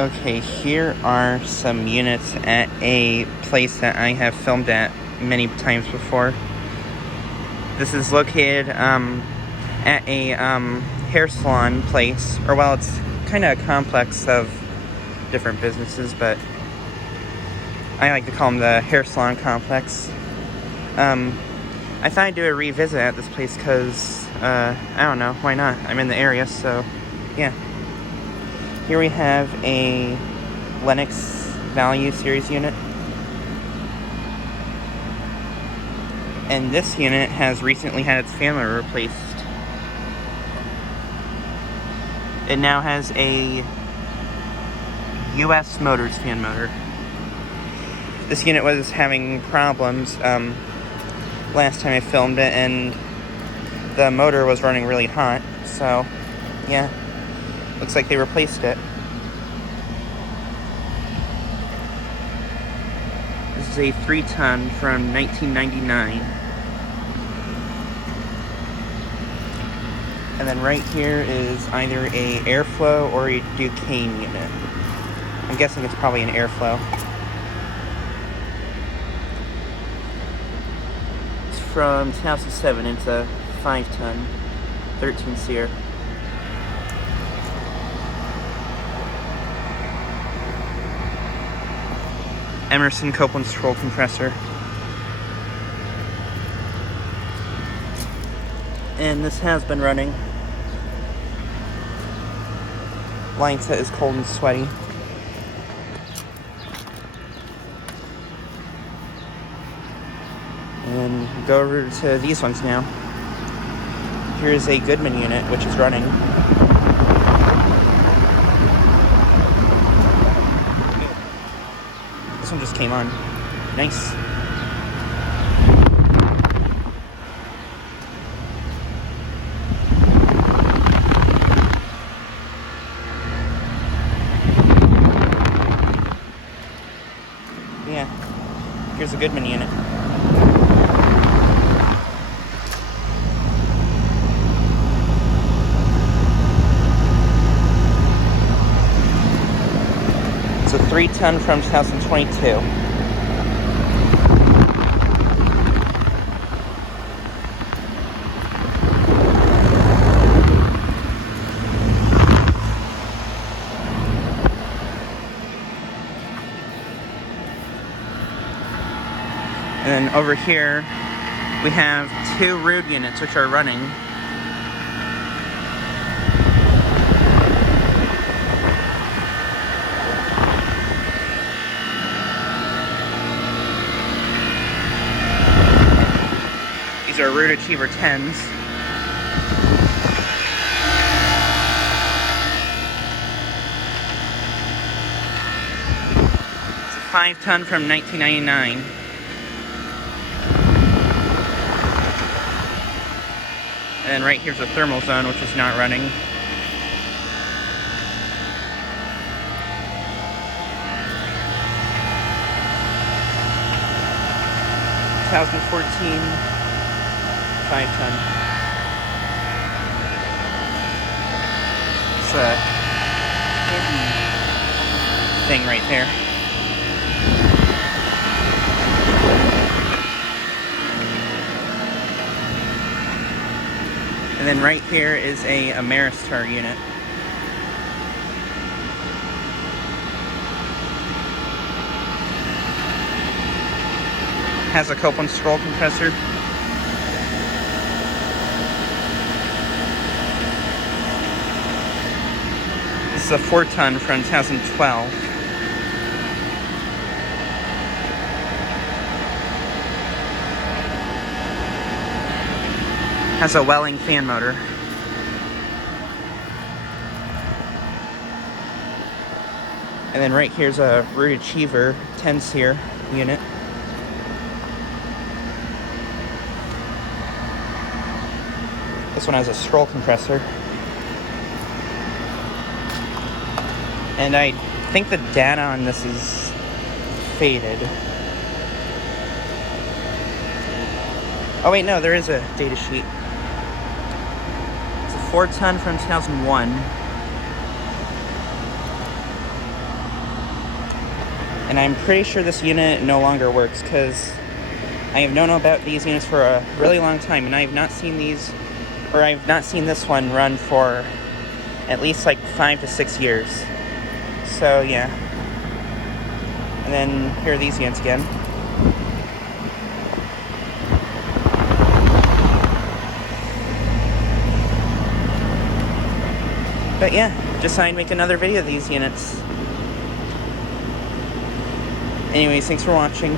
Okay, here are some units at a place that I have filmed at many times before. This is located at a hair salon place, or well, it's kind of a complex of different businesses, but I like to call them the hair salon complex. I thought I'd do a revisit at this place because, I don't know, why not? I'm in the area, so yeah. Here we have a Lennox Value Series unit. And this unit has recently had its fan motor replaced. It now has a US Motors fan motor. This unit was having problems last time I filmed it, and the motor was running really hot, so yeah, looks like they replaced it. This is a 3-ton from 1999. And then right here is either a airflow or a Ducane unit. I'm guessing it's probably an airflow. It's from 2007. It's a 5-ton, 13 SEER. Emerson Copeland scroll compressor. And this has been running. Line set is cold and sweaty. And go over to these ones now. Here's a Goodman unit, which is running. This one just came on. Nice. Yeah, here's a Goodman unit. It's a 3-ton from 2022. And then over here, we have 2 Rude units which are running. These are Rude Achiever 10s. It's a 5-ton from 1999. And then right here's a thermal zone, which is not running. (2014) 5-ton. It's a hidden thing right there. And then right here is a Ameristar unit. Has a Copeland scroll compressor. This is a 4-ton from 2012. Has a Welling fan motor. And then right here's a Rude Achiever 10 SEER unit. This one has a scroll compressor. And I think the data on this is faded. Oh wait, no, there is a data sheet. 4-ton from 2001. And I'm pretty sure this unit no longer works, because I have known about these units for a really long time, and I have not seen these, or I've not seen this one run for at least like 5 to 6 years. So yeah. And then here are these units again. But yeah, decided to make another video of these units. Anyways, thanks for watching.